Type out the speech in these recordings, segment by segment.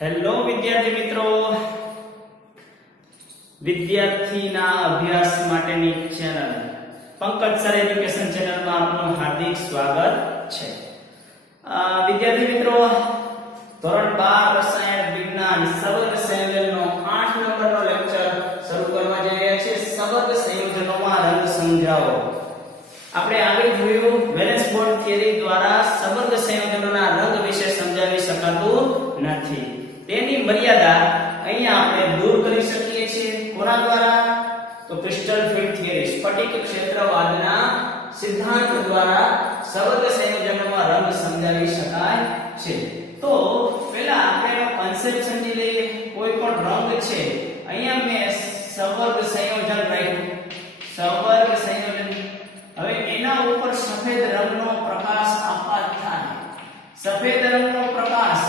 Hello વિદ્યાર્થી મિત્રો, વિદ્યાર્થીના અભ્યાસ માટેની ચેનલ પંકજ સર એજ્યુકેશન ચેનલમાં આપનું હાર્દિક સ્વાગત છે. વિદ્યાર્થી મિત્રો, ધોરણ 12 રસાયણ વિજ્ઞાન સબંધ સંયોજનનો 8 નંબરનો લેક્ચર શરૂ કરવા જઈ રહ્યા છીએ. સબંધ સંયોજનોમાં રંગ સમજાવો. આપણે આગળ જોયું વેલેન્સ બોન્ડ થિયરી દ્વારા સબંધ સંયોજનોના રંગ વિશે સમજાવી શકાતું નથી. તેની મર્યાદા અહીંયા આપણે દૂર કરી શકીએ છીએ. કોના દ્વારા? તો ક્રિસ્ટલ ફિલ્ડ થિયરી, સ્ફટિક ક્ષેત્રવાદના સિદ્ધાંત દ્વારા સબંધ સંયોજનોમાં રંગ સમજાવી શકાય છે. તો પહેલા આપણે એનો કોન્સેપ્ટ સમજી લઈએ. કોઈ પણ રંગ છે, અહીંયા મેં સબંધ સંયોજન રાખ્યું, સબંધ સંયોજન. હવે એના ઉપર સફેદ રંગનો પ્રકાશ આપાત થાય. સફેદ રંગનો પ્રકાશ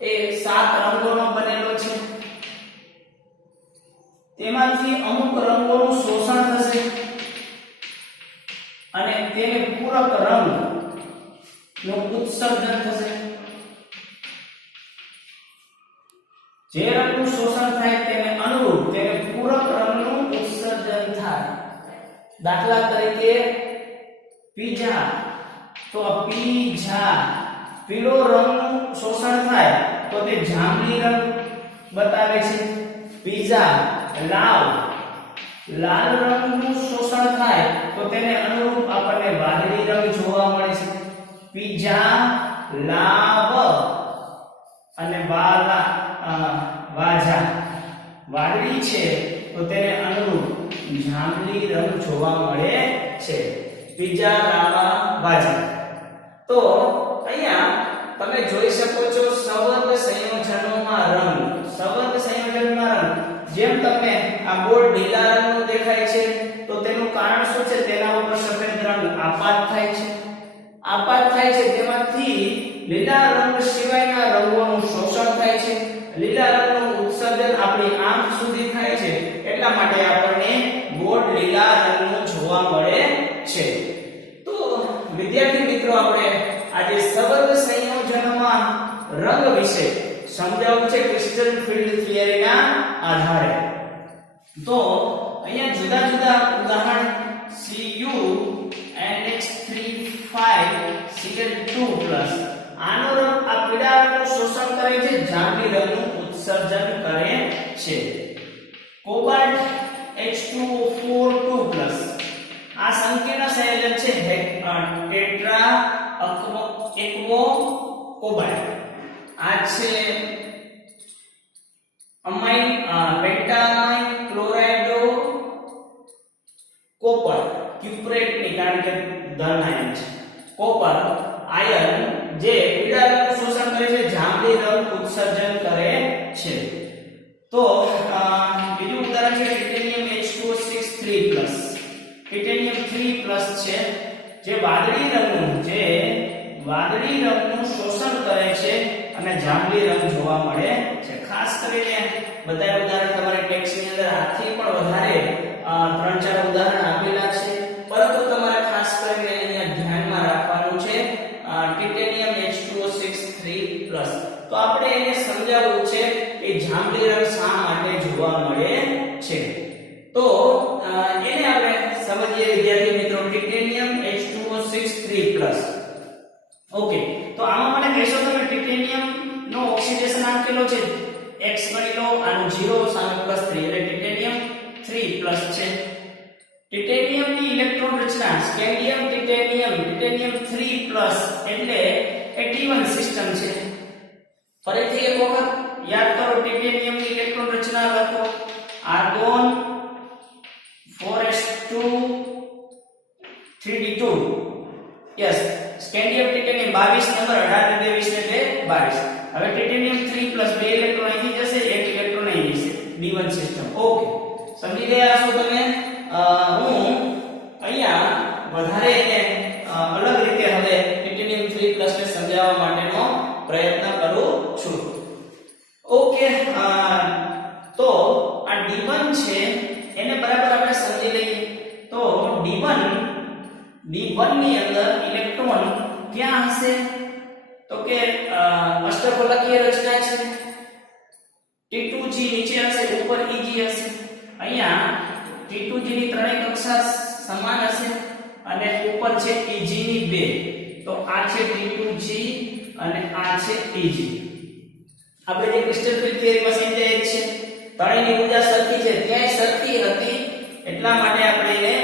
એ 7 રંગોનો બનેલો છે. તેમાંથી અમુક રંગોનું શોષણ થશે અને તેને પૂરક રંગ નું ઉત્સર્જન થશે. જે રંગનું શોષણ થાય તેને અનુરૂપ તેને પૂરક રંગનું ઉત્સર્જન થાય. દાખલા તરીકે પીઝા, તો પીઝા પીળો રંગનું શોષણ થાય તો તે જાંબલી રંગ બતાવે છે. પીઝા લાલ રંગનું શોષણ થાય તો તેને અનુરૂપ આપણને વાદળી રંગ જોવા મળે છે. પીઝા લાવ અને વાજા વાદળી છે તો તેને અનુરૂપ જાંબલી રંગ જોવા મળે છે. પીઝા લાવા વાજા. તો અહીંયા તમે જોઈ શકો છો સબંધ સંયોજનોમાં રંગ. સબંધ સંયોજનમાં રંગ, જેમ તમને આ બોર્ડ લીલા રંગનો દેખાય છે તો તેનું કારણ શું છે? તેના ઉપર સફેદ રંગ આપાત થાય છે. આપાત થાય છે તેમાંથી લીલા રંગ સિવાયના રંગોનું શોષણ થાય છે. લીલા રંગનું ઉત્સર્જન આપણી આંખ સુધી થાય છે. એટલા માટે આપણને બોર્ડ લીલા રંગનું જોવા મળે છે. તો વિદ્યાર્થી મિત્રો, આપણે આજે સબંધ સંયોજનોમાં રંગ વિશે સમજાવવું છે ક્રિસ્ટલ ફિલ્ડ થિયરીના આધારે. તો અહીંયા જુદા જુદા ઉદાહરણ CuNH3,5Cl2+. આનો રંગ આ પીળા રંગનું શોષણ કરે છે, જાંબલી રંગનું ઉત્સર્જન કરે છે. કોબાલ્ટ H2O4 આ સંકીર્ણ સંયોજન છે ટેટ્રા એક્વો કોબાલ્ટ. આ છે અમાઇન પેન્ટામાઇન ક્લોરાઇડો કોપર ક્યુપ્રેટની, કારણ કે ધન આયન છે. કોપર આયન જે પીળા રંગનું શોષણ કરે છે, જાંબલી રંગ ઉત્સર્જન કરે છે. તો બીજું ઉદાહરણ છે ટાઇટેનિયમ H2O6 ટાઇટેનિયમ 3+ છે, જે વાદળી રંગનું શોષણ કરે છે અને જાંબલી રંગ જોવા મળે છે. ખાસ કરીને બધા ઉદાહરણ તમારે ટેક્સ્ટની અંદર આથી પણ વધારે 3-4 ઉદાહરણ આપેલા છે, પરંતુ તમારે ખાસ કરીને અહીંયા ધ્યાનમાં રાખવાનું છે ટાઇટેનિયમ H2O6 3+. તો આપણે એને સમજાવવું છે કે જાંબલી રંગ શા માટે જોવા મળે છે. તો એને આપણે સમજીએ વિદ્યાર્થી મિત્રો. Titanium H2O6 3+. ઓકે, તો આમાં મને કહેશો તમે ટાઇટેનિયમ નો ઓક્સિડેશન આંક કેટલો છે? x ગણી લો, આનું 0 સામે +3 એટલે ટાઇટેનિયમ 3+ છે. ટાઇટેનિયમ ની ઇલેક્ટ્રોન રચના સ્કેન્ડિયમ ટાઇટેનિયમ 3+ એટલે AT1 સિસ્ટમ છે. ફરીથી એક વખત યાદ કરો, ટાઇટેનિયમ ની ઇલેક્ટ્રોન રચના લખો. Argon 4s2 3d2. Yes, scandium titanium 22 number 18 ને 22 ને 22. હવે ટાઇટેનિયમ 3+ 2 ઇલેક્ટ્રોન અહીંથી જશે, 1 ઇલેક્ટ્રોન અહીં જશે. D1 system. ઓકે, સમજી ગયા છો તમે? હું અહીંયા વધારે અલગ રીતે હવે ટાઇટેનિયમ 3+ ને સમજાવવા માટેનો પ્રયત્ન કરું છું. ઓકે, તો આ D1 છે એને બરાબર આપણે સમજી લઈએ. તો D1 ની અંદર ઇલેક્ટ્રોન ક્યાં હશે? તો કે અષ્ટફલકીય રચના છે. નીચે હશે, ઉપર Eg હશે. અહીંયા T2G ની ત્રણેય કક્ષા સમાન હશે અને ઉપર છે Eg ની 2. તો આ છે T2G અને આ છે Eg. આપણે જે ક્રિસ્ટલ ફિલ્ડ થિયરીમાં સમજાય છે, ત્રણેયની ઊર્જા સરખી છે, ત્યાંય સરખી હતી, એટલા માટે આપણે એને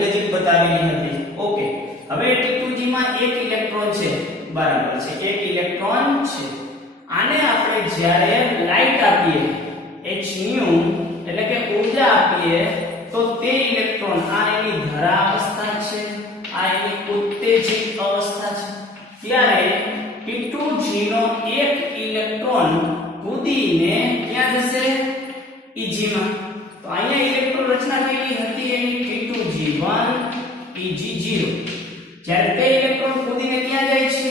નજીક બતાવેલી હતી. ઓકે, હવે T2G માં એક ઇલેક્ટ્રોન છે, બરાબર છે, એક ઇલેક્ટ્રોન છે. આને આપણે જ્યારે લાઈટ આપીએ hν એટલે કે ઊર્જા આપીએ તો તે ઇલેક્ટ્રોન, આ એની ધરા અવસ્થા છે, આ એની ઉત્તેજિત અવસ્થા છે, ત્યારે T2G નો એક ઇલેક્ટ્રોન કૂદીને ક્યાં જશે? Eg માં. તો અહીંયા ઇલેક્ટ્રોન રચના કેવી હતી એની? T2G1 Eg0. જ્યારે તે ઇલેક્ટ્રોન કૂદીને ક્યાં જાય છે?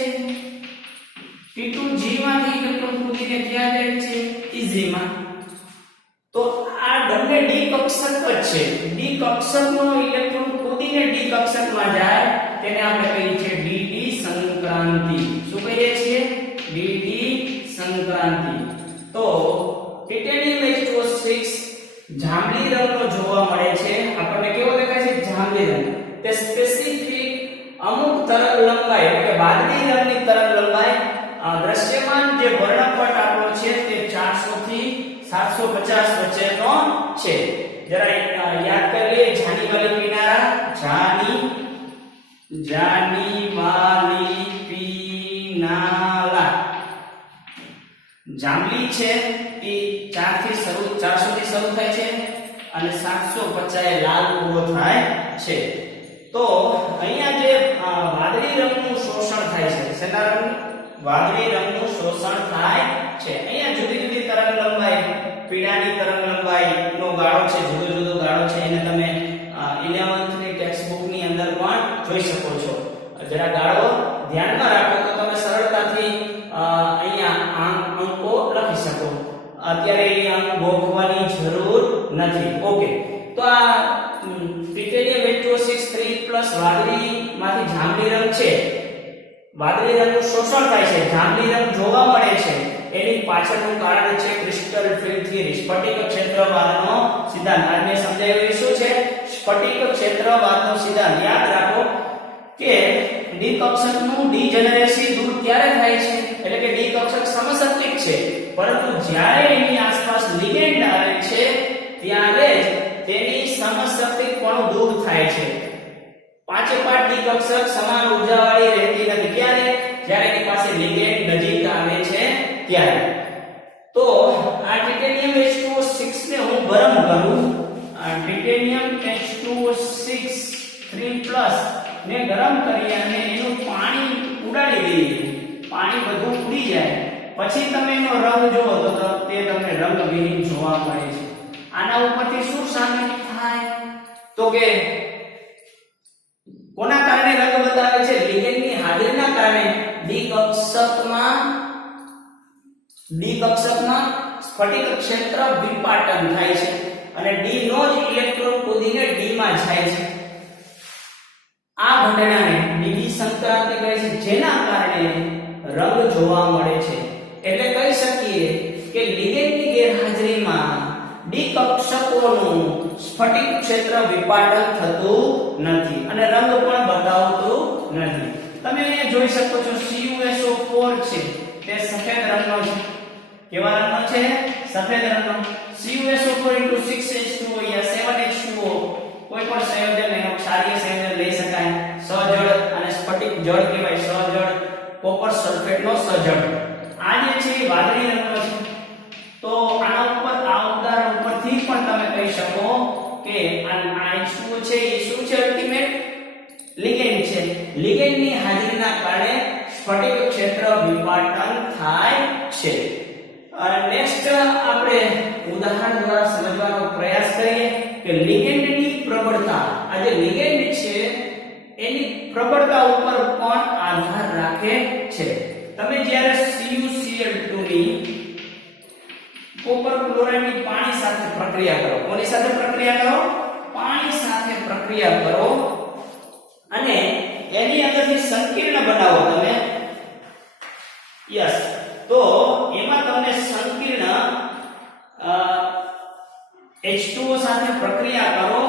T2G માંથી ઇલેક્ટ્રોન કૂદીને ક્યાં જાય છે? Eg માં. તો આ બંને ડી કક્ષક જ છે. ડી કક્ષકનો ઇલેક્ટ્રોન કૂદીને ડી કક્ષકમાં જાય તેને આપણે કહીએ છીએ dd સંક્રાંતિ. શું કહીએ છીએ? dd સંક્રાંતિ. તો ટિટેનિયમ H2O6 જાંબલી રંગનો જોવા મળે છે. આપણને કેવો દેખાય છે? જાંબલી રંગ. તે સ્પેસિફિક અમુક તરંગ લંબાઈ એટલે કે વાદળી રંગની તરંગ લંબાઈ દ્રશ્યમાન જે વર્ણપટ આપણો છે તે 400 થી 750 વચ્ચેનો છે. જરા યાદ કરી લઈએ. જાની વાલી કિનારા, જાની વાલી પીનાલા. જાંબલી છે એ 400 થી શરૂ થાય છે અને 750 એ લાલ પૂરો થાય છે. તો અહીંયા જે વાદળી રંગનું શોષણ થાય છે, શેના રંગનું? વાદળી રંગનું શોષણ થાય છે. અહીંયા જુદી જુદી તરંગ લંબાઈ, પીળાની તરંગ લંબાઈનો ગાળો છે, જુદો ગાળો છે, એને તમે 11th ની ટેક્સ્ટ બુક ની અંદર પણ જોઈ શકો છો. જરા ગાળો ધ્યાનમાં રાખો તો તમે સરળતાથી અહીંયા અંકો લખી શકો. અત્યારે એ અંક ગોખવાની જરૂર નથી. ઓકે, તો આ ટિટેનિયમ H2O6 3+ વાદળીમાંથી જાંબલી રંગ છે. વાદળી રંગનું શોષણ થાય છે, જાંબલી રંગ જોવા મળે છે. એની પાછળનું કારણ છે ક્રિસ્ટલ ફિલ્ડ થિયરી, સ્ફટિક ક્ષેત્રવાદનો સિદ્ધાંત. આને સમજાવ્યું શું છે? સ્ફટિક ક્ષેત્રવાદનો સિદ્ધાંત. યાદ રાખો કે ડી કક્ષકનું ડીજનરેસી દૂર ક્યારે થાય છે? એટલે કે ડી કક્ષક સમશક્તિક છે, પરંતુ જ્યારે એની આસપાસ લિગેન્ડ આવે છે ત્યારે જ તેની સમશક્તિકપણું દૂર થાય છે. પાંચે પાંચ ડી કક્ષક સમાન ઊર્જાવાળી રહેતી નથી. ક્યારે? જ્યારે એની પાસે લિગેન્ડ નજીક આવે છે ત્યારે. તો આ ટિટેનિયમ H2O6 ને હું ગરમ કરું, આ ટિટેનિયમ H2O6 3+ ને ગરમ કરી અને એનું પાણી ઉડાડી દઈએ, પાણી બધું ઉડી જાય, પછી તમે એનો રંગ જોવો તો તે તમને રંગવિહીન જોવા મળે છે. આના ઉપરથી શું સાબિત થાય? તો કે કોના કારણે રંગ બતાવે છે? લિગેન્ડની હાજરીના કારણે ડી કક્ષકમાં સ્ફટિક ક્ષેત્ર વિપાટન થાય છે અને ડી નો જ ઇલેક્ટ્રોન કૂદીને ડી માં જાય છે. આ ઘટનાને ડીડી સંક્રાંતિ કહે છે, જેના કારણે રંગ જોવા મળે છે. એટલે કહી શકીએ કે લિગેન્ડની ગેરહાજરીમાં ડી કક્ષકોનું સ્ફટિક ક્ષેત્ર વિપાટન થતું નથી અને રંગ પણ બતાવતું નથી. તમે અહીંયા જોઈ શકો છો CuSO4 છે, તે સફેદ રંગનો છે. કેવા રંગનો છે? સફેદ રંગનો. CuSO4 * 6H2O યા 7H2O કોઈ પણ સંયોજન એનો ક્ષારીય સંયોજન લઈ શકાય. સજળ અને સ્ફટિક જળ કહેવાય. સજળ કોપર સલ્ફેટનો સજળ. આ જે છે એ વાદળી રંગનો છે. તો આના ઉપર આ ઉદાહરણ ઉપરથી પણ તમે કહી શકો કે આ H2O છે એ શું છે? અલ્ટિમેટ લિગેન્ડ છે. લિગેન્ડની હાજરીના કારણે સ્ફટિક ક્ષેત્ર વિપાટન થાય છે. નેક્સ્ટ આપણે ઉદાહરણ દ્વારા સમજવાનો પ્રયાસ કરીએ કે લિગેન્ડની પ્રબળતા, આ જે લિગેન્ડ છે એની પ્રબળતા ઉપર પણ આધાર રાખે છે. તમે જ્યારે CuCl2 ની કોપર ક્લોરાઇડની પાણી સાથે પ્રક્રિયા કરો, કોની સાથે પ્રક્રિયા કરો? પાણી સાથે પ્રક્રિયા કરો અને એની અંદરથી સંકીર્ણ બનાવો તમે. યસ, તો એમાં તમને સંકીર્ણ H2O સાથે પ્રક્રિયા કરો.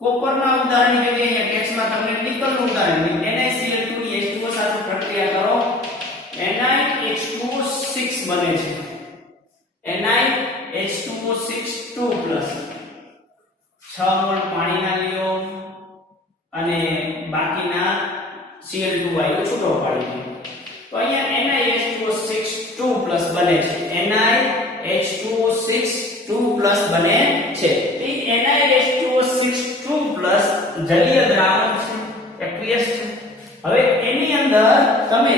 કોપરના ઉદાહરણ જોઈએ અહીંયા ટેક્સ્ટમાં તમને નિકલનું ઉદાહરણ NiCl2 ની H2O સાથે પ્રક્રિયા કરો NiH2O6 બને છે. NiH2O6 2+ 6 મોલ પાણીના લ્યો અને બાકીના Cl2 વાયુ છૂટો પાડી દો. તો અહીંયા NiH2O6 2+ બને છે. NiH2O6 2+ બને છે. એ NiH2O6 2+ જલીય દ્રાવણ છે, aqueous છે. હવે એની અંદર તમે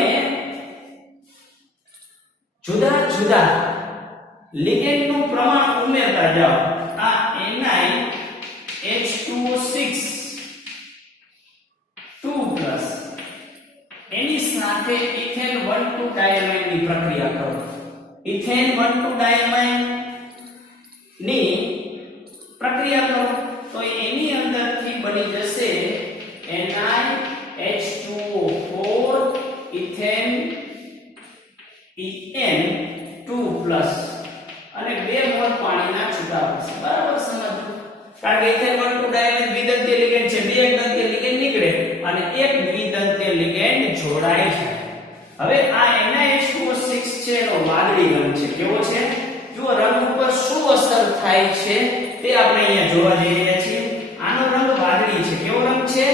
જુદા જુદા લિગેન્ડ નું પ્રમાણ ઉમેરતા જાઓ. આ NiH2O6 2+ એની સાથે ઇથેન 1,2 ડાયમાઇન ની પ્રક્રિયા કરો. ઇથેન 1,2 ડાયમાઇન ની પ્રક્રિયા કરો તો એની અંદરથી બની જશે NiH2O4 ઇથેન En 2+ અને 2 મોલ પાણીના છૂટા પડશે. બરાબર સમજો? કારણ કે ઇથેન 1,2 ડાયમાઇન દ્વિદંતીય લિગેન્ડ છે, બે એકદંતીય લિગેન્ડ નીકળે અને એક દ્વિદંતીય લિગેન્ડ જોડાય છે. હવે આ NiH2O6 છે એનો વાદળી રંગ છે. કેવો છે? જો રંગ ઉપર શું અસર થાય છે તે આપણે અહીંયા જોવા જઈ રહ્યા છીએ. આનો રંગ વાદળી છે. કેવો રંગ છે?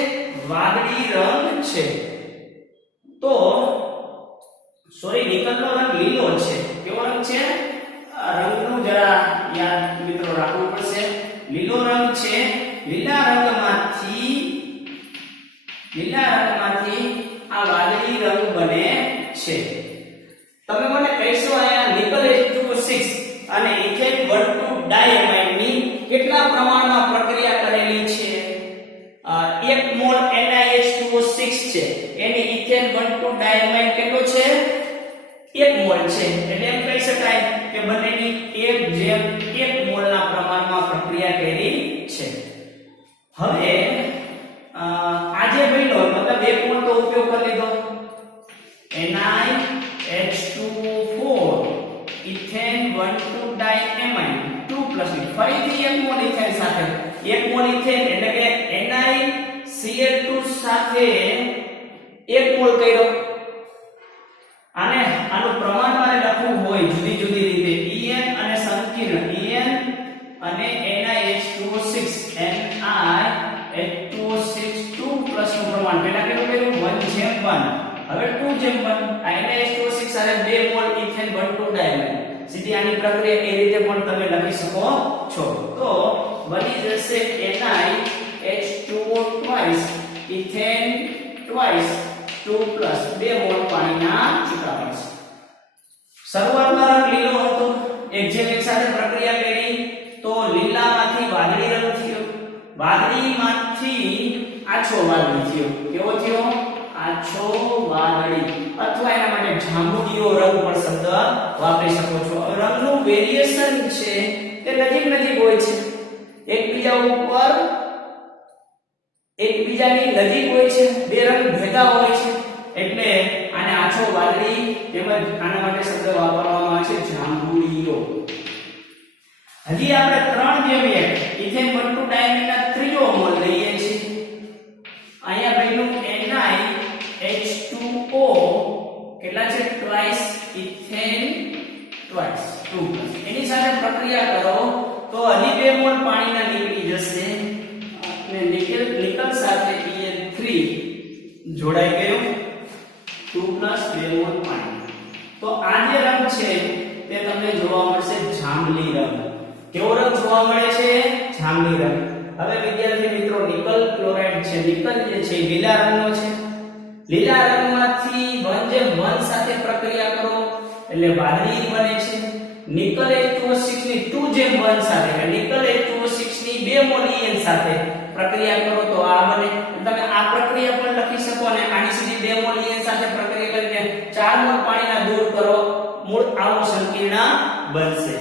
વાદળી રંગ છે. તો સોરી, નિકલનો રંગ લીલો છે. કેવો રંગ છે? આ રંગનું જરા યાદ મિત્રો રાખવું પડશે. લીલો રંગ છે. લીલા રંગમાંથી આ વાદળી રંગ બને છે. તમે મને કહેશો અહીંયા નિકલ H2O6 અને ઇથેન 1,2 ડાયમાઇન ની કેટલા પ્રમાણમાં પ્રક્રિયા કરેલી છે? 1 મોલ NiH2O6 છે, એની ઇથેન 1,2 ડાયમાઇન કેટલો છે? 1 મોલ છે. એટલે એમ કહી શકાય કે બંનેની 1:1 મોલના પ્રમાણમાં પ્રક્રિયા કરી છે. હવે આજે બન્યો મતલબ 1 મોલ તો ઉપયોગ કરી લીધો. NiH2O4 ઇથેન 1,2 ડાયમાઇન 2+ ફરીથી 1 મોલ ઇથેન સાથે 1 મોલ ઇથેન એટલે કે NiCl2 સાથે 1 મોલ કર્યો. આનું પ્રમાણ મારે લખવું હોય જુદી જુદી રીતે En અને સંકીર્ણ En અને NiH2O6 NiH2O6 2+ નું પ્રમાણ પહેલા કેટલું કર્યું? 1:1. હવે 2:1. આ NiH2O6 સાથે 2 મોલ ઇથેન 1,2 ડાયમાઇન. સીધી આની પ્રક્રિયા એ રીતે પણ તમે લખી શકો છો. તો બની જશે NiH2O twice ethane twice 2+ 2 mall પાણીના છૂટા પડશે. શરૂઆતમાં રંગ લીલો હતો, એક સાથે પ્રક્રિયા કરી તો લીલામાંથી વાદળી રંગ થયો, વાદળીમાંથી આછો વાદળી થયો. કેવો થયો? આછો વાદળી, અથવા એના માટે જાંબુડિયો રંગ પણ શબ્દ વાપરી શકો છો. રંગનું વેરિએશન છે તે નજીક હોય છે, એકબીજાની નજીક હોય છે, બે રંગ ભેગા હોય છે. એટલે આને આછો વાદળી તેમજ આના માટે શબ્દ વાપરવામાં આવે છે જાંબુડિયો. હજી આપણે 3:1 ઇથેન 1,2 ડાયમાઇનના ત્રીજો મોલ લઈએ છીએ. અહીંયા બન્યું NiH2O કેટલા છે? twice ethane twice 2+. એની સાથે પ્રક્રિયા કરો તો હજી 2 મોલ પાણીના નીકળી જશે અને નિકલ સાથે En3 જોડાઈ ગયો 2+2 મોલ પાણી. તો આ જે રંગ છે તે તમને જોવા મળશે જાંબલી રંગ. કેવો રંગ જોવા મળે છે? જાંબલી રંગ. હવે વિદ્યાર્થી મિત્રો નિકલ ક્લોરાઇડ છે, નિકલ જે છે લીલા રંગનો છે. લીલા રંગમાંથી 1:1 સાથે પ્રક્રિયા કરો એટલે વાદળી બને છે. નિકલ H2O6 ની 2:1 સાથે નિકલ H2O6 ની 2 મોલ En સાથે પ્રક્રિયા કરો તો આ બને. તમે આ પ્રક્રિયા પણ લખી શકો અને આની સીધી 2 મોલ En સાથે પ્રક્રિયા કરીને 4 મોલ પાણીના દૂર કરો, મૂળ આવો સંકીર્ણ બનશે.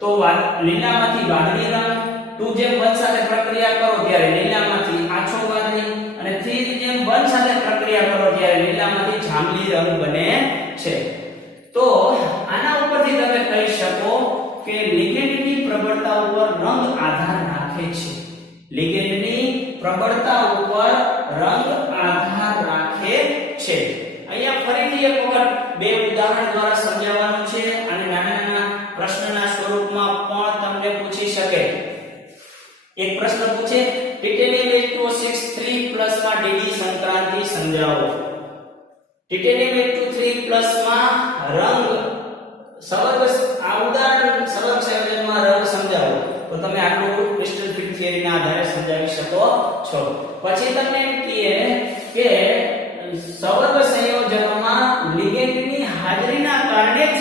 તો લીલામાંથી વાદળી રંગ 2:1 સાથે પ્રક્રિયા કરો ત્યારે લીલામાંથી આછો વાદળી અને 3:1 સાથે પ્રક્રિયા કરો ત્યારે લીલામાંથી જાંબલી રંગ બને છે. તો આના ઉપરથી તમે કહી શકો કે લિગેન્ડની પ્રબળતા ઉપર રંગ આધાર રાખે છે. લિગેન્ડની પ્રબળતા ઉપર રંગ આધાર રાખે છે. અહીંયા ફરીથી એક વખત બે ઉદાહરણ દ્વારા સમજાવવાનું છે અને નાના નાના પ્રશ્નના સ્વરૂપમાં પણ તમને પૂછી શકે. એક પ્રશ્ન પૂછે ટિટેનિયમ H2O6 3+ માં ડીડી સંક્રાંતિ સમજાવો. ટિટેનિયમ H2O3+ માં રંગ આ ઉદાહરણ સવર્ગ સંયોજનમાં રંગ સમજાવો તો તમે આટલું ક્રિસ્ટલ ફિટ થિયરીના આધારે સમજાવી શકો છો. પછી તમને એમ કહે કે સવર્ગ સંયોજનોમાં લિગેન્ડની હાજરીના કારણે જ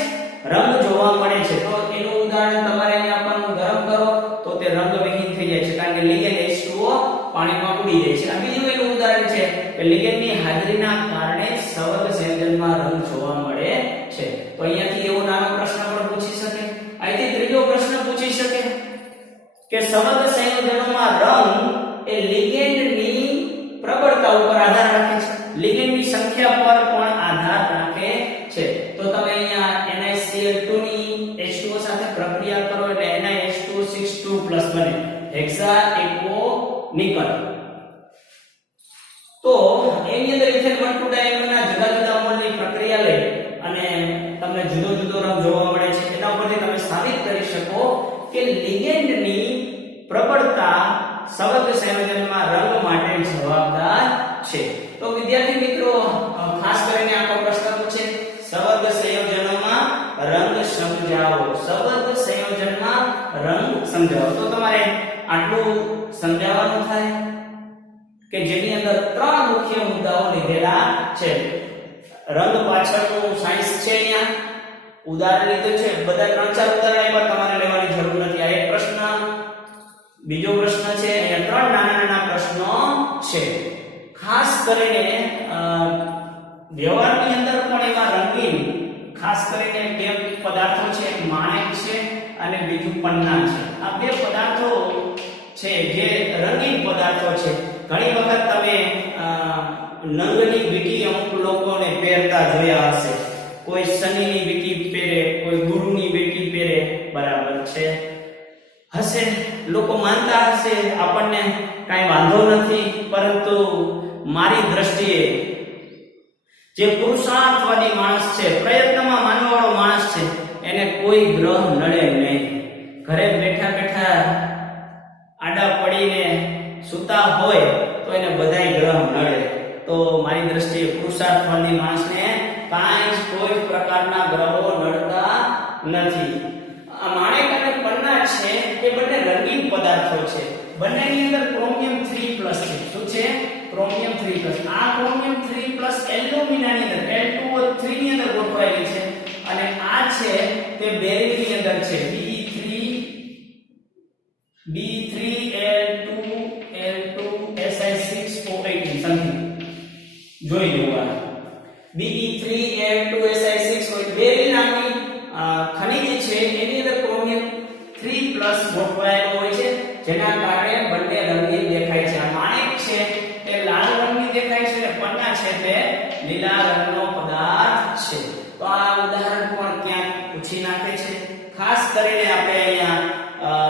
રંગ જોવા મળે છે. તો એનું ઉદાહરણ તમારે અહીંયા આપવાનું ગરમ કરો તો તે રંગવિહીન થઈ જાય છે કારણ કે લિગેન્ડ H2O પાણીમાં ઉડી જાય છે. આ બીજું એનું ઉદાહરણ છે કે લિગેન્ડની હાજરીના કારણે સવર્ગ સંયોજનમાં રંગ જોવા મળે છે. તો અહીંયાથી એવો નાનો પ્રશ્ન પણ પૂછી શકે. અહીંથી ત્રીજો પ્રશ્ન પૂછી શકે કે સવર્ગ સંયોજનોમાં રંગ એ લિગેન્ડની પ્રબળતા ઉપર આધાર રાખે છે, લિગેન્ડની સંખ્યા પર પણ આધાર રાખે છે. તો તમે અહીંયા NiCl2 ની H2O સાથે પ્રક્રિયા કરો એટલે NiH2O6 2+ બને હેક્સા એકો નિકલ. તો એની અંદર ઇથેન 1,2 ડાયમરના જુદા જુદા મોલની પ્રક્રિયા લઈ અને તમને જુદો જુદો રંગ જોવા મળે છે. એના ઉપરથી તમે સાબિત કરી શકો કે લિગેન્ડની પ્રબળતા સવર્ગ સંયોજનમાં રંગ માટે જવાબદાર છે. તો વિદ્યાર્થી મિત્રો ખાસ કરીને આખો પ્રશ્ન પૂછે સવર્ગ સંયોજનોમાં રંગ સમજાવો. સવર્ગ સંયોજનમાં રંગ સમજાવો તો તમારે આટલું સમજાવવાનું થાય કે જેની અંદર ત્રણ મુખ્ય મુદ્દાઓ લીધેલા છે. રંગ પાછળનું સાયન્સ છે, અહીંયા ઉદાહરણ લીધું છે. બધા ત્રણ ચાર ઉદાહરણ પર તમારે લેવાની જરૂર નથી. આ એક પ્રશ્ન, બીજો પ્રશ્ન છે, અહીંયા ત્રણ નાના નાના પ્રશ્નો છે. ખાસ કરીને વ્યવહારની અંદર પણ એવા રંગીન ખાસ કરીને બે પદાર્થો છે, એક માણેક છે અને બીજું પન્ના છે. આ બે પદાર્થો છે જે રંગીન પદાર્થો છે. ઘણી વખત તમે નંગની વીંટી અમુક લોકોને પહેરતા જોયા હશે. કોઈ શનિની વીંટી પહેરે, કોઈ ગુરુની વીંટી પહેરે, બરાબર છે. હશે લોકો માનતા હશે આપણને કાંઈ વાંધો નથી, પરંતુ મારી દ્રષ્ટિએ જે પુરુષાર્થવાદી માણસ છે, પ્રયત્નમાં માનવાવાળો માણસ છે, એને કોઈ ગ્રહ નડે નહીં. ઘરે બેઠા બેઠા આડા પડીને સૂતા હોય તો એને બધાય ગ્રહ નડે. તો મારી દ્રષ્ટિએ પુરુષાર્થવાદી માણસને કાંઈ જ કોઈ પ્રકારના ગ્રહો નડતા નથી. આ માણેક અને પન્ના છે એ બંને રંગીન પદાર્થો છે. બંનેની અંદર ક્રોમિયમ 3+ છે. શું છે? ક્રોમિયમ 3+. આ ક્રોમિયમ 3+ એલ્યુમિનાની અંદર L2O3 ની અંદર ગોઠવાયેલી છે અને આ છે તે બેરિલની અંદર છે Be3L2Si6O18 સમથિંગ. જોઈ લો આ Be3L2Si6O18 બેરિલ નામની ખનિજ છે એની અંદર ક્રોમિયમ 3+ ગોઠવાયેલો હોય છે જેના કારણે બંને રંગીન દેખાય છે. આ માણેક છે તે લાલ રંગની દેખાય છે અને પન્ના છે તે લીલા રંગનો પદાર્થ છે. તો આ ઉદાહરણ પણ ક્યાંક પૂછી નાખે છે. ખાસ કરીને આપણે અહીંયા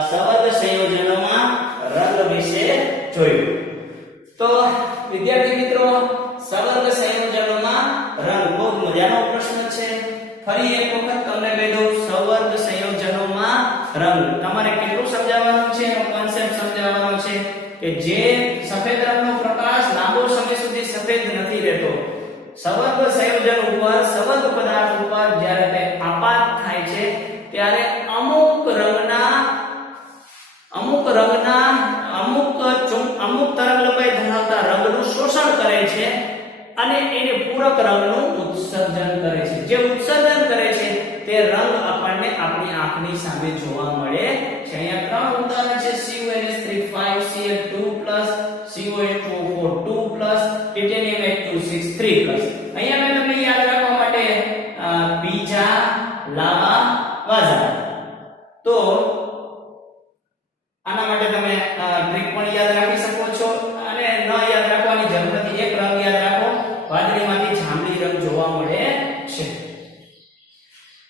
સવર્ગ સંયોજનોમાં રંગ વિશે જોયું. તો વિદ્યાર્થી મિત્રો સવર્ગ સંયોજનોમાં રંગ બહુ મજાનો પ્રશ્ન છે. ફરી એક વખત તમને કહી દઉં, સવર્ગ સંયોજનોમાં રંગ તમારે કેટલું સમજાવવાનું છે, એનો કોન્સેપ્ટ સમજાવવાનો છે કે જે સફેદ રંગનો પ્રકાશ લાંબો સમય સુધી સફેદ નથી રહેતો. સવર્ગ સંયોજન ઉપર, સવર્ગ પદાર્થ ઉપર જ્યારે તે આપાત થાય છે ત્યારે અમુક તરંગલંબાઈ ધરાવતા રંગનું શોષણ કરે છે અને એને પૂરક રંગનું ઉત્સર્જન કરે છે. જે ઉત્સર્જન કરે છે તે રંગ આપણને આપણી આંખની સામે જોવા મળે છે. અહીંયા ત્રણ ઉદાહરણ છે: CuNH3 5Cl2+, CuH2O4 2+, titanium H2O6 3+. અહીંયા મેં તમને યાદ રાખવા માટે બીજા લાવા વાઝા. તો આના માટે તમે ટ્રીક પણ યાદ રાખી શકો છો અને ન યાદ રાખવાની જરૂર નથી. એક રંગ યાદ રાખો, વાદળીમાંથી જાંબલી રંગ જોવા મળે છે.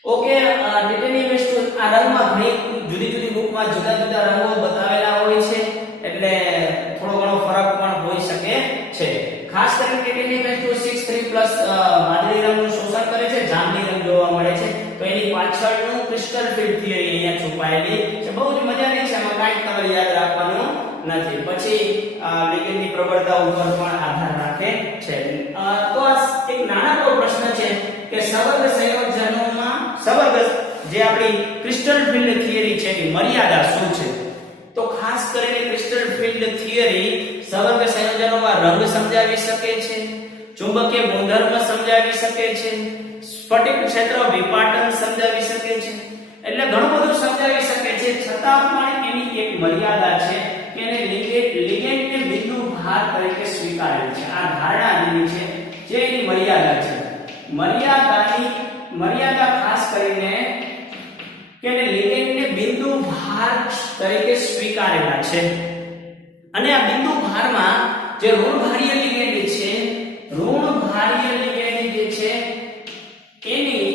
ઓકે, ટિટેનિયમ H2 આ રંગમાં ઘણી તરીકે 10⁶ 3 પ્લસ વાદળી રંગનું શોષણ કરે છે, જાંબલી રંગ જોવા મળે છે. તો એની પાછળનું ક્રિસ્ટલ ફિલ્ડ થિયરી અહીંયા છુપાયેલી છે. બહુ જ મજાની છે, આમાં કાંઈ તમારે યાદ રાખવાનું નથી. પછી લિગેન્ડની પ્રબળતા ઉપર પણ આધાર રાખે છે. તો આ એક નાનકડો પ્રશ્ન છે કે સવર્ગ સંયોજનોમાં સવર્ગ જે આપણી ક્રિસ્ટલ ફિલ્ડ થિયરી છે એની મર્યાદા શું છે? તો ખાસ કરીને ક્રિસ્ટલ ફિલ્ડ થિયરી સવર્ગ સંયોજનોમાં રંગ સમજાવી શકે છે, ચુંબકીય ગુણધર્મ સમજાવી શકે છે, સ્ફટિક ક્ષેત્ર વિપાટન સમજાવી શકે છે. એટલે ઘણું બધું સમજાવી શકે છે, છતાં પણ એની એક મર્યાદા છે કે એને લિગેન્ડને બિંદુ ભાર તરીકે સ્વીકારેલ છે. આ ધારણા જેની છે જે એની મર્યાદા છે. મર્યાદા ખાસ કરીને કે એને લિગેન્ડને બિંદુ ભાર તરીકે સ્વીકારેલા છે. અને આ બિંદુ ભારમાં જે ઋણભારીય લિગેન્ડ છે, ઋણભારીય લિગેન્ડ જે છે એની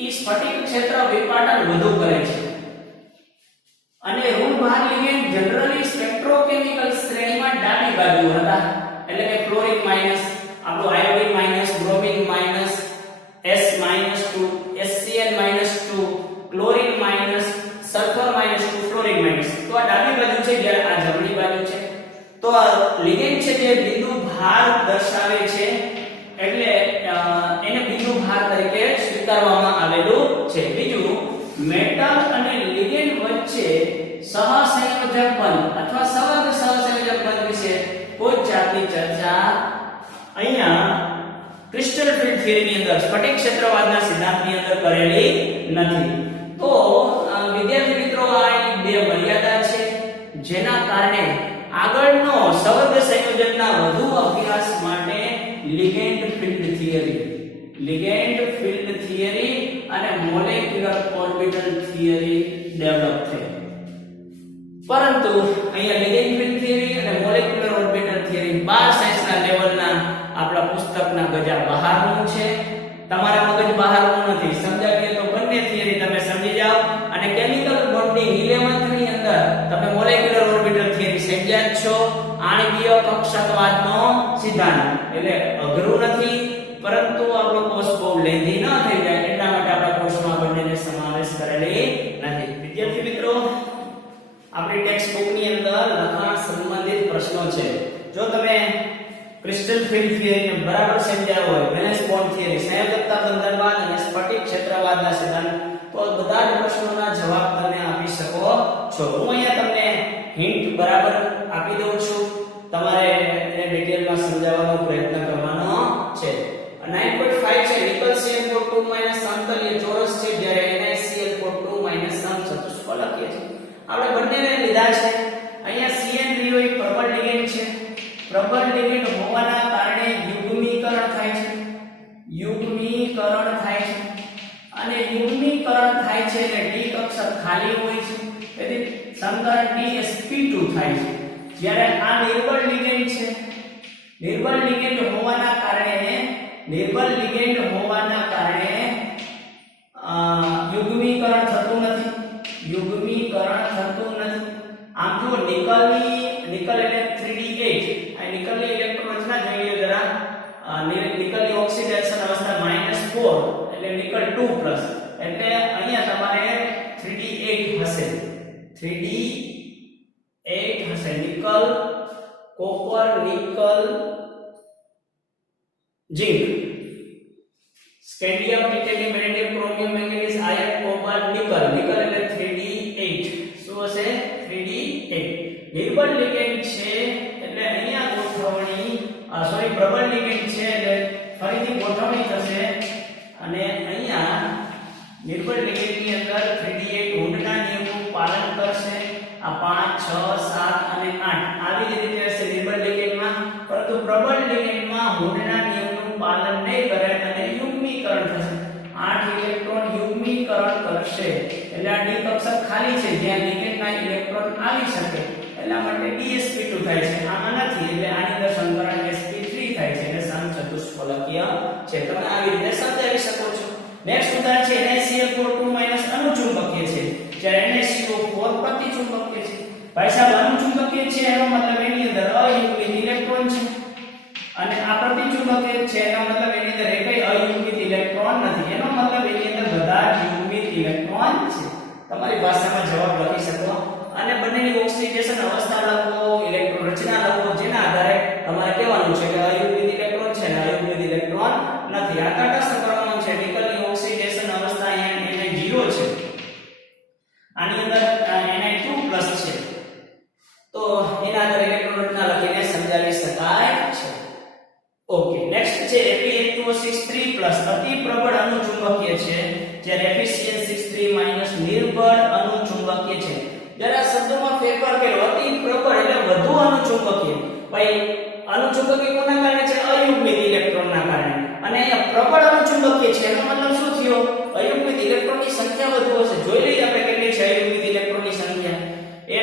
ઈ સ્ફટિક ક્ષેત્ર વિપાટન વધુ કરે છે. અને ઋણભાર લિગેન્ડ જનરલી સ્પેક્ટ્રોકેમિકલ શ્રેણીમાં ડાબી બાજુ હતા, એટલે કે ફ્લોરિન માઈનસ, આપણું iodine minus, bromine minus, S-2, SCl-2, chlorine minus, sulphur -2, fluorine minus. તો આ ડાબી બાજુ છે જ્યારે આ જમણી બાજુ છે. તો આ લિગેન્ડ છે જે બિંદુ ભાર દર્શાવે છે, એટલે એને બિંદુ ભાર તરીકે સ્વીકારવામાં આવેલું છે. બીજું, મેટલ અને લિગેન્ડ વચ્ચે સહસંયોજક બંધ અથવા સવર્ગ સહસંયોજક બંધ વિશે કોઈ જાતની ચર્ચા અહીંયા ક્રિસ્ટલ ફિલ્ડ થિયરીની અંદર, સ્ફટિક ક્ષેત્રવાદના સિદ્ધાંતની અંદર કરેલી નથી. તો વિદ્યાર્થી મિત્રો, આ બે મર્યાદા છે જેના કારણે આગળનો સવર્ગ સંયોજનના વધુ અભ્યાસ માટે લિગેન્ડ ફિલ્ડ થિયરી અને મોલેક્યુલર ઓર્બિટલ થિયરી ડેવલપ થઈ. પરંતુ અહીંયા લિગેન્ડ ફિલ્ડ થિયરી અને મોલેક્યુલર ઓર્બિટલ થિયરી 12 સાયન્સના લેવલના આપણા પુસ્તકના ગજા બહારનું છે. તમારા મગજ બહારનું નથી. સમજાવીએ તો બંને થિયરી તમે સમજી જાઓ, અને કેમિકલ બોન્ડિંગ 11th ની અંદર તમે મોલેક્યુલર ઓર્બિટલ થિયરી સમજ્યા જ છો. આણ્વિય કક્ષકવાદનો સિદ્ધાંત એટલે અઘરું નથી, પરંતુ આપણો કોર્સ બહુ લેન્ધી ન થઈ જાય એટલા માટે આપણા કોર્સમાં બંનેને સમાવેશ કરેલી નથી. વિદ્યાર્થી મિત્રો, આપણી ટેક્સ્ટ બુકની અંદર લખાણ સંબંધિત પ્રશ્નો છે. જો તમે ક્રિસ્ટલ ફિલ્ડ થિયરીને બરાબર સમજ્યા હોય, વેલેન્સ બોન્ડ થિયરી, સંયોજકતા બંધનવાદ અને સ્ફટિક ક્ષેત્રવાદના સિદ્ધાંત, તો બધા જ પ્રશ્નોના જવાબ તમે આપી શકો છો. હું અહીંયા તમને હિન્ટ બરાબર આપી દઉં છું, તમારે એને ડિટેલમાં સમજાવવાનો પ્રયત્ન કરવાનો છે. 9.5 છે નિકલ Cl4 સમતલીય ચોરસ છે, જ્યારે NaCl4 સમચતુષ્ફલકીય છે. આપણે બંનેને લીધા છે. અહીંયા Cn રહ્યો એક પ્રબળ લિગેન્ડ છે. પ્રબળ લિગેન્ડ હોવાના કારણે યુગ્મીકરણ થાય છે. અને યુગ્મીકરણ થાય છે એટલે D કક્ષક ખાલી હોય છે, તેથી સંકરણ DsP2 થાય છે. જ્યારે આ નિર્બળ લિગેન્ડ છે, નિર્બળ લિગેન્ડ હોવાના કારણે યુગ્મીકરણ થતું નથી. આમ જો નિકલ એટલે 3d8, આ નિકલની ઇલેક્ટ્રોન રચના જોઈએ જરા. નિકલની ઓક્સિડેશન અવસ્થા -4 એટલે નિકલ 2+, એટલે અહીંયા તમારે 3d8 હશે. 3d8 હશે. Nickel, copper, nickel, zinc, scandium, titanium, beryllium, chromium, manganese, iron, cobalt, nickel એટલે 3d8. શું હશે? 3d8. નિર્બળ લિગેન્ડ છે એટલે અહીંયા ગોઠવણી, પ્રબળ લિગેન્ડ છે એટલે ફરીથી ગોઠવણી થશે, અને અહીંયા નિર્બળ લિગેન્ડની અંદર 3d8 હુન્ડના નિયમનું પાલન કરશે. આ 5, 6, 7 અને 8 આવી જ રીતે હશે નિર્બળ લિગેન્ડમાં, પરંતુ પ્રબળ લિગેન્ડમાં હુન્ડના નિયમનું પાલન નહીં કરે અને યુગ્મીકરણ થશે. 8 ઇલેક્ટ્રોન યુગ્મીકરણ કરશે એટલે આ D કક્ષક ખાલી છે જ્યાં લિગેન્ડના ઇલેક્ટ્રોન આવી શકે, એટલા માટે DsP2 થાય છે. આમાં નથી એટલે આની અંદર સંકરણ sp3 થાય છે એટલે સમચતુષ્ફલકીય છે. તમે આવી રીતે સમજાવી શકો છો. નેક્સ્ટ ઉદાહરણ છે NaCl4 અનુચુંબકીય છે, જ્યારે NaCO4 પ્રતિચુંબકીય છે. ભાઈ સાહેબ, અનુચુંબકીય છે એનો મતલબ એની અંદર અયુગ્મિત ઇલેક્ટ્રોન છે. અને આ પ્રતિચુંબકીય છે એનો મતલબ એની અંદર એકય અયુગ્મિત ઇલેક્ટ્રોન નથી. એનો મતલબ એની અંદર બધા જ યુગ્મિત ઇલેક્ટ્રોન છે. તમારી ભાષામાં જવાબ લખી શકો અને બંનેની ઓક્સિડેશન અવસ્થા લખો, ઇલેક્ટ્રોન રચના લખો, જેના આધારે તમારે કહેવાનું છે કે અયુગ્મિત ઇલેક્ટ્રોન છે અને અયુગ્મિત ઇલેક્ટ્રોન નથી. આ તટસ્થ પરમાણુ છે, નિકલની ઓક્સિડેશન અવસ્થા અહીંયા Na0 છે, આની અંદર Na2+ છે, તો એના આધારે ઇલેક્ટ્રોન રચના લખીને સમજાવી શકાય છે. ઓકે, નેક્સ્ટ છે Fe8O6 અતિ પ્રબળ અનુચુંબકીય છે, જ્યારે FeCN6 નિર્બળ અનુચુંબકીય છે. જરા શબ્દોમાં ફેરફાર કર્યો. અતિ પ્રબળ એટલે વધુ અનુચુંબકીય. ભાઈ અનુચુંબકીય કોના કારણે છે? અયુગ્મિત ઇલેક્ટ્રોનના કારણે. અને અહીંયા પ્રબળ અનુચુંબકીય છે એનો મતલબ શું થયો? અયુગ્મિત ઇલેક્ટ્રોનની સંખ્યા વધુ હશે. જોઈ લઈએ આપણે કેટલી છે અયુગ્મિત ઇલેક્ટ્રોનની સંખ્યા.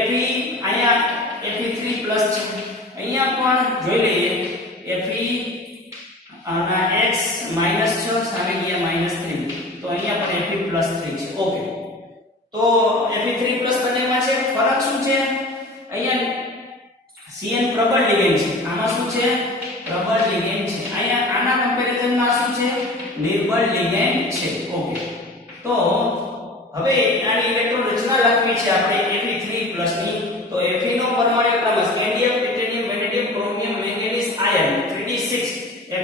Fe અહીંયા Fe3+ છે, અહીંયા પણ જોઈ લઈએ Fe અને x -6 સામે ગયા -3, તો અહીંયા પણ Fe+3 છે. ઓકે, તો Fe3+ બંનેમાં છે. ફરક શું છે? અહીંયા Cn પ્રબળ લિગેન્ડ છે, આમાં શું છે? પ્રબળ લિગેન્ડ છે. અહીંયા આના કમ્પેરિઝનમાં શું છે? નિર્બળ લિગેન્ડ છે. ઓકે, તો હવે આની ઇલેક્ટ્રોન રચના લખવી છે આપણે Fe3+ ની. તો Fe નો પરમાણુ ક્રમ scandium, titanium, vanadium, chromium, manganese, iron 3d6.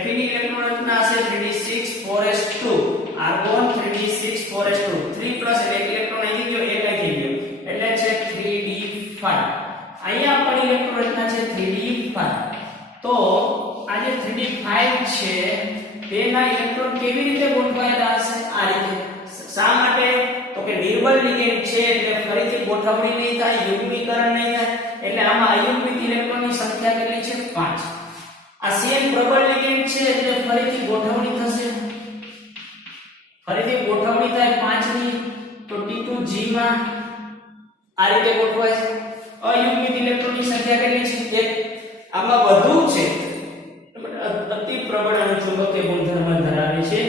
Fe ની ઇલેક્ટ્રોન રચના હશે 3d6 4s2, argon 3d6 4s2, 3+ એટલે એક ઇલેક્ટ્રોન અહીં ગયો, એક અહીં ગયો, એટલે છે 3d5. અહીંયા પણ ઇલેક્ટ્રોન રચના છે 3d5. તો આ જે 3d5 છે તેના ઇલેક્ટ્રોન કેવી રીતે ગોઠવાયેલા હશે? આ રીતે. શા માટે? તો કે નિર્બળ લિગેન્ડ છે એટલે ફરીથી ગોઠવણી નહીં થાય, યુગ્મીકરણ નહીં થાય, એટલે આમાં અયુગ્મિત ઇલેક્ટ્રોનની સંખ્યા કેટલી છે? 5. આ Cn પ્રબળ લિગેન્ડ છે એટલે ફરીથી ગોઠવણી થશે, ફરીથી ગોઠવણી થાય 5 ની, તો T2G માં આ રીતે ગોઠવાય છે. અયુગ્મિત ઇલેક્ટ્રોનની સંખ્યા કેટલી છે? 1. આમાં વધુ છે, અતિ પ્રબળ અનુચુંબકીય ગુણધર્મ ધરાવે છે,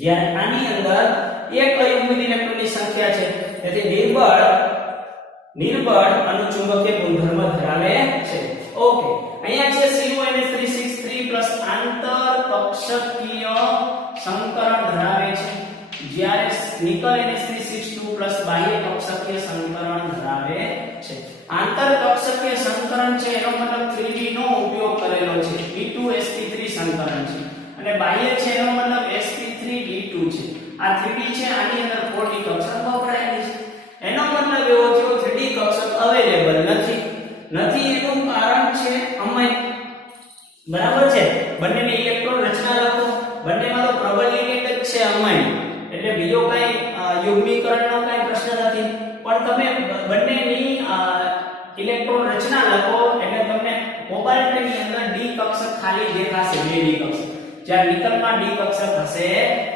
જ્યારે આની અંદર એક અયુગ્મિત ઇલેક્ટ્રોનની સંખ્યા છે, તેથી નિર્બળ અનુચુંબકીય ગુણધર્મ ધરાવે છે. ઓકે, અહીંયા છે CuNH363+ આંતરકક્ષકીય સંકરણ ધરાવે છે, જ્યારે નિકલ NH362+ બાહ્ય કક્ષકીય સંકરણ ધરાવે છે. આંતરકક્ષકીય સંકરણ છે એનો મતલબ 3D નો ઉપયોગ કરેલો છે, D2sp3 સંકરણ છે, અને બાહ્ય છે એનો મતલબ sp3d2 છે. આ 3D છે, આની અંદર 4D કક્ષક વપરાયેલી છે. એનો મતલબ એવો થયો 3D કક્ષક અવેલેબલ નથી. એનું કારણ છે અમાઇન. બરાબર છે? બંનેની ઇલેક્ટ્રોન રચના લખો, બંનેમાં તો પ્રબળ લિગેન્ડ જ છે અમાઇન, એટલે બીજો કઈ યુગ્મીકરણનો કઈ પ્રશ્ન નથી. પણ તમે બંનેની ઇલેક્ટ્રોન રચના લખો એટલે તમને કોબાલ્ટની અંદર D કક્ષક ખાલી દેખાશે, 2D કક્ષક, જ્યારે નિકલમાં D કક્ષક હશે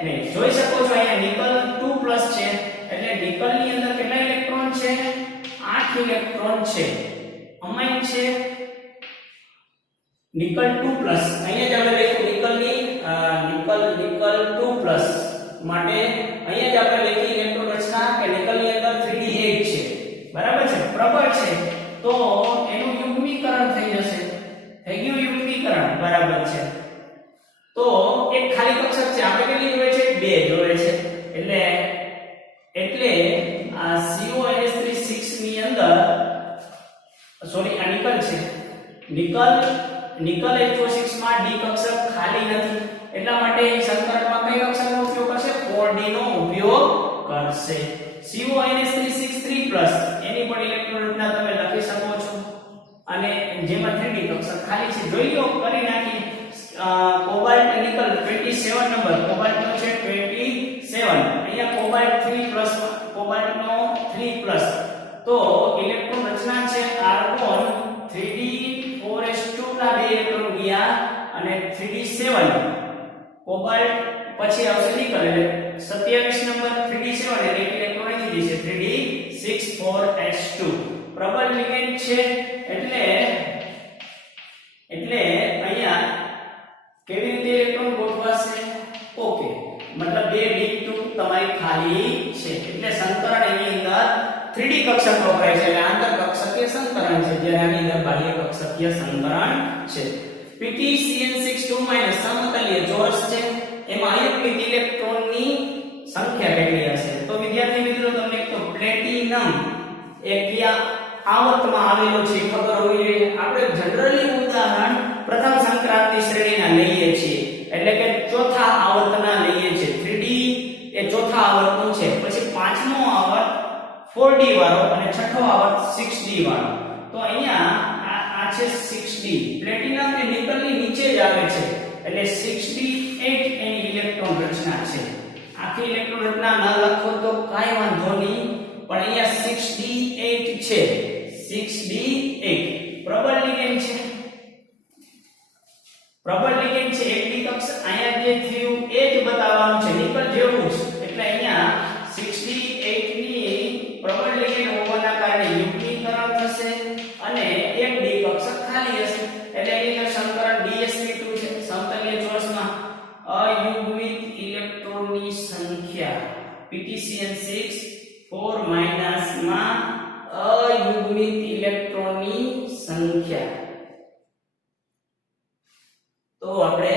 નહીં. જોઈ શકો છો અહીંયા નિકલ 2+ છે, એટલે નિકલની અંદર કેટલા ઇલેક્ટ્રોન છે? 8 ઇલેક્ટ્રોન છે. અમાઇન છે નિકલ 2+. અહીંયા જ આપણે લખ્યું નિકલ 2+ માટે અહીંયા જ આપણે લખી ઇલેક્ટ્રોન રચના કે નિકલની અંદર 3d8 છે. બરાબર છે? પ્રબળ છે, તો એનું યુગ્મીકરણ થઈ જશે. થઈ ગયું યુગ્મીકરણ. બરાબર છે? તો એક ખાલી કક્ષક છે, આપણે કેટલી જોઈએ છે? 2 જોઈએ છે. એટલે આ CuNH3 ની અંદર સોરી આ નિકલ છે, નિકલ H6 માં D કક્ષક ખાલી નથી, એટલા માટે સંકરણમાં કઈ કક્ષકનો ઉપયોગ કરશે? 4D નો ઉપયોગ કરશે. CuNH363+ એની પણ ઇલેક્ટ્રોન રચના તમે લખી શકો છો, અને જેમાં 3D કક્ષક ખાલી છે. જોઈ લો, કરી નાખી. કોબાલ્ટ નિકલ 27 નંબર, કોબાલ્ટનો છે 27, અહીંયા કોબાલ્ટ 3+, કોબાલ્ટનો 3+, તો ઇલેક્ટ્રોન રચના છે આર્ગોન 3d4s2 ના 2 ઇલેક્ટ્રોન ગયા, અને 3d7 કોબાલ્ટ પછી આવશે નિકલ, એટલે 27 નંબર 3d7 એટલે એક ઇલેક્ટ્રોન અહીંથી જશે 3d64s2. પ્રબળ લિગેન્ડ છે એટલે અહીંયા કેવી રીતે ઇલેક્ટ્રોન ગોઠવાશે? ઓકે, મતલબ 2d2 તમારી ખાલી છે, એટલે સંકરણ એની અંદર 3D કક્ષક વપરાય છે, એટલે આંતર કક્ષકીય સંકરણ છે, જ્યારે આની અંદર બાહ્ય કક્ષકીય સંકરણ છે. PtCN6 2 સમતલીય ચોરસ છે, એમાં અયુગ્મિત ઇલેક્ટ્રોનની સંખ્યા કેટલી હશે? તો વિદ્યાર્થી મિત્રો તમને એક તો પ્લેટિનમ એ કયા આવર્તમાં આવેલો છે ખબર હોવી જોઈએ. આપણે જનરલી ઉદાહરણ પ્રથમ સંક્રાંતિ શ્રેણીના લઈએ છીએ, એટલે કે ચોથા આવર્તના લઈએ છીએ. 3D એ ચોથા આવર્તનું છે, પછી પાંચમો આવર્ત 4D વાળો અને છઠ્ઠો આવર્ત 6D વાળો. તો અહીંયા આ છે 6D. પ્લેટિનમ એ નિકલની નીચે જ આવે છે, એટલે 6D8 એની ઇલેક્ટ્રોન રચના છે. આખી ઇલેક્ટ્રોન રચના ન લખો તો કાઈ વાંધો નહીં, પણ અહીંયા 6D8 છે. 6D8 પ્રબળ લિગેન્ડ છે, પ્રબળ લિગેન્ડ છે. એક ડી કક્ષક અહીંયા જે થયું એ જ બતાવવાનું છે, નિકલ જેવું જ. એટલે અહીંયા 6D8 ની પ્રબળ લિગેન્ડ હોવાના કારણે યુગ્મીકરણ થશે અને એક ડી કક્ષક ખાલી હશે, એટલે એની અંદર સમીકરણ DsP2 છે. સમતલીય ચોરસમાં અયુગ્મિત ઇલેક્ટ્રોનની સંખ્યા PtCN6 4 માં અયુગ્મિત ઇલેક્ટ્રોનની સંખ્યા. તો આપણે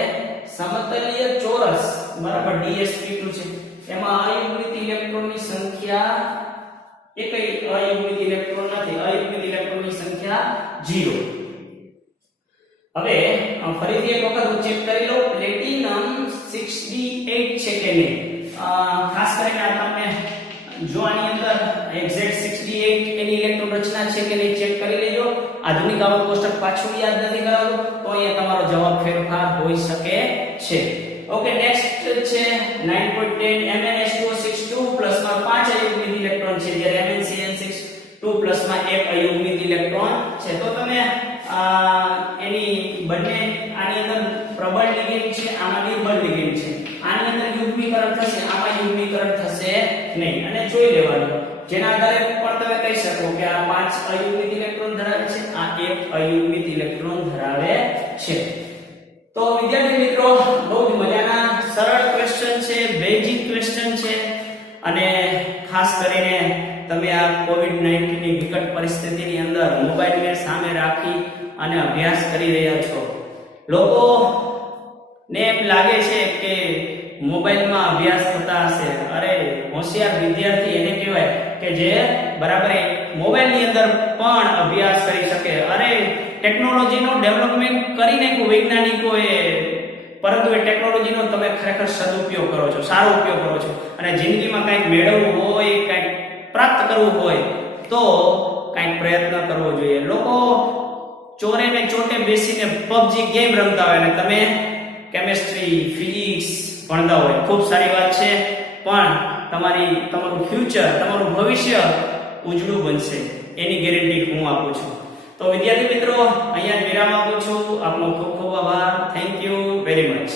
સમતલીય ચોરસ બરાબર DsP2 છે, એમાં અયુગ્મિત ઇલેક્ટ્રોનની સંખ્યા એ કઈ અયુગ્મિત ઇલેક્ટ્રોન નથી, અયુગ્મિત ઇલેક્ટ્રોનની સંખ્યા 0. હવે ફરીથી એક વખત હું ચેક કરી લઉં પ્લેટિનમ 6D8 છે કે નહીં. ખાસ કરીને આ તમને જો આની અંદર એક્ઝેક્ટ 6D8 એની ઇલેક્ટ્રોન રચના છે કે નહીં ચેક કરી લેજો. આધુનિક આવર્ત કોષ્ટક પાછું યાદ નથી કરાવવું તો અહીંયા તમારો જવાબ ફેરફાર હોઈ શકે છે. ઓકે, નેક્સ્ટ છે 9.10 MnS2O6 2 માં 5 અયુગ્મિત ઇલેક્ટ્રોન છે, જ્યારે MnCN6 2 માં 1 અયુગ્મિત ઇલેક્ટ્રોન છે. તો તમે એની બંને આની અંદર પ્રબળ લિગેન્ડ છે, આમાં નિર્બળ લિગેન્ડ છે. આની અંદર યુગ્મીકરણ થશે, આમાં યુગ્મીકરણ થશે નહીં, અને જોઈ લેવાનું. જેના આધારે પણ તમે કહી શકો કે આ 5 અયુગ્મિત ઇલેક્ટ્રોન ધરાવે છે, આ 1 અયુગ્મિત ઇલેક્ટ્રોન ધરાવે છે. તો વિદ્યાર્થી મિત્રો, બહુ જ મજાના સરળ ક્વેશ્ચન છે, બેઝિક ક્વેશ્ચન છે, અને ખાસ કરીને તમે આ કોવિડ-19 ની વિકટ પરિસ્થિતિની અંદર મોબાઈલને સામે રાખી અને અભ્યાસ કરી રહ્યા છો. લોકો ને એમ લાગે છે કે મોબાઈલમાં અભ્યાસ થતા હશે. અરે હોશિયાર વિદ્યાર્થી એને કહેવાય કે જે બરાબર મોબાઈલની અંદર પણ અભ્યાસ કરી શકે. અરે ટેકનોલોજીનો ડેવલપમેન્ટ કરી નાખ્યું વૈજ્ઞાનિકોએ, પરંતુ એ ટેકનોલોજીનો તમે ખરેખર સદુપયોગ કરો છો, સારો ઉપયોગ કરો છો, અને જિંદગીમાં કંઈક મેળવવું હોય, કંઈક પ્રાપ્ત કરવું હોય તો કંઈક પ્રયત્ન કરવો જોઈએ. લોકો ચોરે ને ચોટે બેસીને PUBG ગેમ રમતા હોય અને તમે કેમેસ્ટ્રી, ફિઝિક્સ ભણતા હોય, ખૂબ સારી વાત છે, પણ તમારું ફ્યુચર, તમારું ભવિષ્ય ઉજળું બનશે એની ગેરંટી હું આપું છું. તો વિદ્યાર્થી મિત્રો, અહીંયા જ વિરામ આપું છું. આપનો ખૂબ ખૂબ આભાર. Thank you very much.